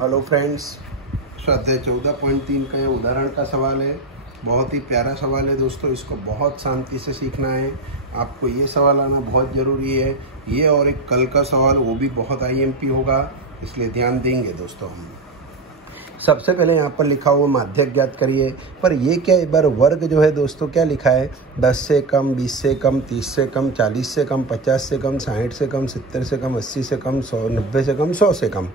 Hello friends, स्वाध्याय 14.3 का ये उदाहरण का सवाल है। बहुत ही प्यारा सवाल है दोस्तों, इसको बहुत शांति से सीखना है। आपको ये सवाल आना बहुत ज़रूरी है। ये और एक कल का सवाल वो भी बहुत आईएमपी होगा, इसलिए ध्यान देंगे दोस्तों हम। सबसे पहले यहाँ पर लिखा हुआ माध्यक ज्ञात करिए। पर ये क्या, एक बार वर्ग जो है दोस्तों क्या लिखा है, 10 से कम, 20 से कम, 30 से कम, 40 से कम, 50 से कम, 60 से कम, 70 से कम, 80 से कम, 100, 90 से कम, 100 से कम।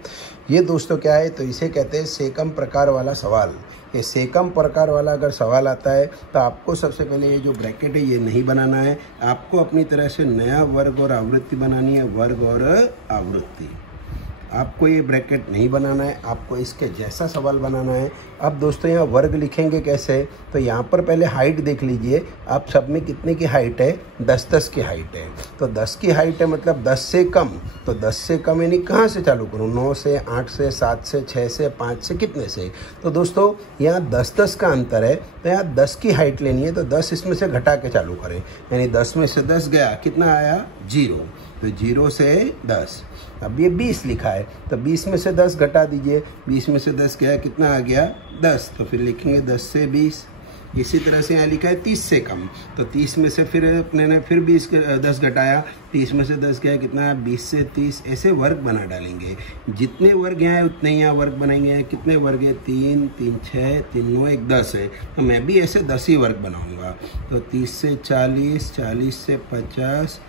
ये दोस्तों क्या है, तो इसे कहते हैं सेकम प्रकार वाला सवाल। ये सेकम प्रकार वाला अगर सवाल आता है तो आपको सबसे पहले ये जो ब्रैकेट है ये नहीं बनाना है। आपको अपनी तरह से नया वर्ग और आवृत्ति बनानी है, वर्ग और आवृत्ति। आपको ये ब्रैकेट नहीं बनाना है, आपको इसके जैसा सवाल बनाना है। अब दोस्तों यहाँ वर्ग लिखेंगे कैसे, तो यहाँ पर पहले हाइट देख लीजिए। आप सब में कितने की हाइट है, 10-10 की हाइट है। तो 10 की हाइट है मतलब 10 से कम। तो 10 से कम यानी कहाँ से चालू करूँ, 9 से, 8 से, 7 से, 6 से, 5 से, कितने से। तो दोस्तों यहाँ 10-10 का अंतर है, तो यहाँ 10 की हाइट लेनी है, तो 10 इसमें से घटा के चालू करें। यानी 10 में से 10 गया, कितना आया, 0। तो 0 से 10। अब ये 20 लिखा है, तो 20 में से 10 घटा दीजिए। 20 में से 10 गया, कितना आ गया, 10। तो फिर लिखेंगे 10 से 20। इसी तरह से यहाँ लिखा है 30 से कम, तो 30 में से फिर अपने ने फिर 10 घटाया। 30 में से 10 गया, कितना है, 20 से 30। ऐसे वर्ग बना डालेंगे। जितने वर्ग यहाँ है उतने यहाँ वर्ग बनाएंगे। कितने वर्ग है, 3, 3, 6, 3, 9, 1, 10 है। तो मैं भी ऐसे 10 ही वर्ग बनाऊँगा। तो 30 से 40, 40 से 50,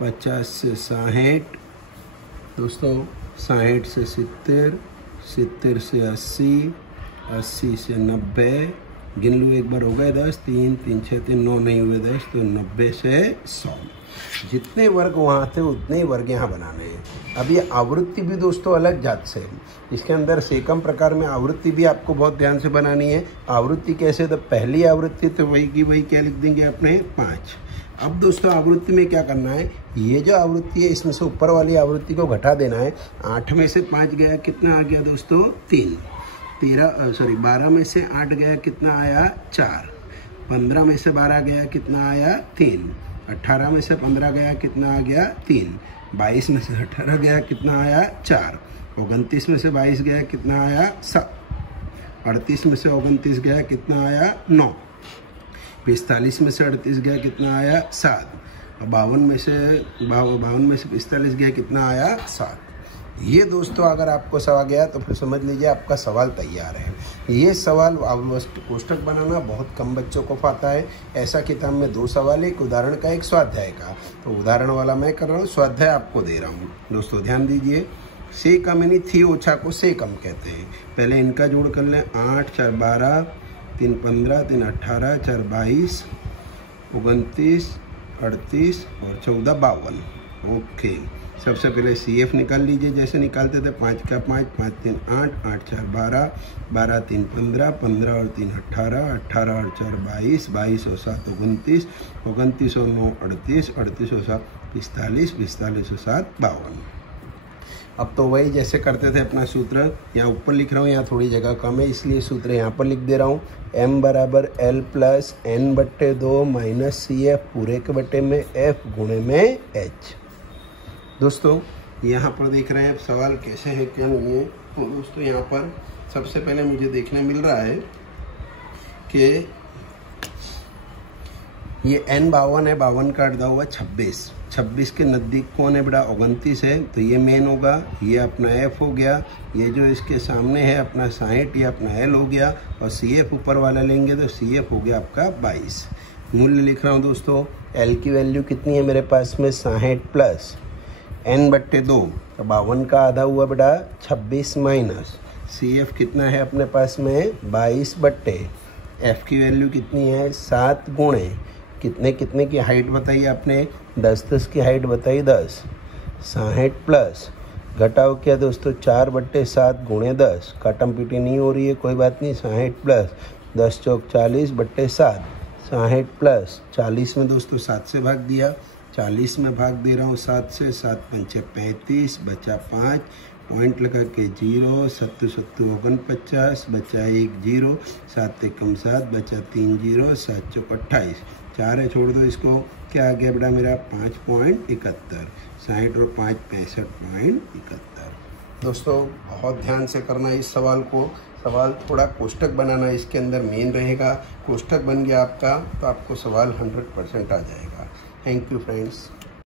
50 से 60 दोस्तों, 60 से 70, 70 से 80, 80 से 90। गिन लूँ एक बार, हो गए 10, 3, 3, 6, 3, 9 नहीं हुए 10, तो 90 से 100। जितने वर्ग वहाँ थे उतने ही वर्ग यहाँ बनाने हैं। अब ये आवृत्ति भी दोस्तों अलग जात से है। इसके अंदर सेकम प्रकार में आवृत्ति भी आपको बहुत ध्यान से बनानी है। आवृत्ति कैसे, तो पहली आवृत्ति तो वही की वही क्या लिख देंगे अपने, 5। अब दोस्तों आवृत्ति में क्या करना है, ये जो आवृत्ति है इसमें से ऊपर वाली आवृत्ति को घटा देना है। 8 में से 5 गया, कितना आ गया दोस्तों, 3। 12 में से 8 गया, कितना आया, 4। 15 में से 12 गया, कितना आया, 3। 18 में से 15 गया, कितना आ गया, 3। 22 में से 18 गया, कितना आया, 4। 29 में से 22 गया, कितना आया, 7। 38 में से 29 गया, कितना आया, 9। 45 में से 38 गया, कितना आया, 7। 52 में से 45 गया, कितना आया, 7। ये दोस्तों अगर आपको सवाल गया तो फिर समझ लीजिए आपका सवाल तैयार है। ये सवाल कोष्ठक बनाना बहुत कम बच्चों को आता है। ऐसा किताब में 2 सवाल, एक उदाहरण का, एक स्वाध्याय का। तो उदाहरण वाला मैं कर रहा हूँ, स्वाध्याय आपको दे रहा हूँ। दोस्तों ध्यान दीजिए, से कम यानी थी ओछा को से कम कहते हैं। पहले इनका जोड़ कर लें, 8, 4, 12, 3, 15, 3, 18, 4, 22, 29, 38 और 14, 52। ओके, सबसे पहले CF निकाल लीजिए, जैसे निकालते थे। 5 का 5, 5, 3, 8, 8, 4, 12, 12, 3, 15, 15 और 3, 18, 18 और 4, 22, 22 और 7, 29, 29 और 9, 38, 38 और 7, 45, 45 और 7, 52। अब तो वही जैसे करते थे अपना सूत्र, यहाँ ऊपर लिख रहा हूँ, यहाँ थोड़ी जगह कम है इसलिए सूत्र यहाँ पर लिख दे रहा हूँ। M बराबर L plus N/2 minus CF पूरे के बटे में F गुणे में H। दोस्तों यहाँ पर देख रहे हैं सवाल कैसे है, क्या नहीं है। तो दोस्तों यहाँ पर सबसे पहले मुझे देखने मिल रहा है कि ये N 52 है, 52 का अड़ा हुआ 26। 26 के नज़दीक कौन है बेटा, 29 है। तो ये मेन होगा, ये अपना F हो गया। ये जो इसके सामने है अपना 60, ये अपना L हो गया। और CF ऊपर वाला लेंगे तो CF हो गया आपका 22। मूल्य लिख रहा हूँ दोस्तों, L की वैल्यू कितनी है मेरे पास में, 60 प्लस N/2, तो 52 का आधा हुआ बेटा 26 माइनस CF कितना है अपने पास में, 22 बट्टे F की वैल्यू कितनी है, 7 गुणे कितने कितने की हाइट बताई आपने, 10-10 की हाइट बताई, 10। 60 प्लस घटाओ क्या दोस्तों, 4/7 गुणे 10। काटम पीटी नहीं हो रही है, कोई बात नहीं। 60 प्लस 10 चौक 40/7। 60 प्लस 40 में दोस्तों 7 से भाग दिया, 40 में भाग दे रहा हूँ 7 से। 7 पंचे 35, बचा 5, पॉइंट लगा के 0, 7 7 49, बचा 1 0, 7 एकम 7, बचा 3 0, 7 चौक 28, 4 है छोड़ दो इसको। क्या आ गया बेटा मेरा 5.71। 60 और 5 65.71। दोस्तों बहुत ध्यान से करना इस सवाल को। सवाल थोड़ा कोष्टक बनाना इसके अंदर मेन रहेगा। कोष्टक बन गया आपका तो आपको सवाल 100% आ जाएगा। Thank you friends.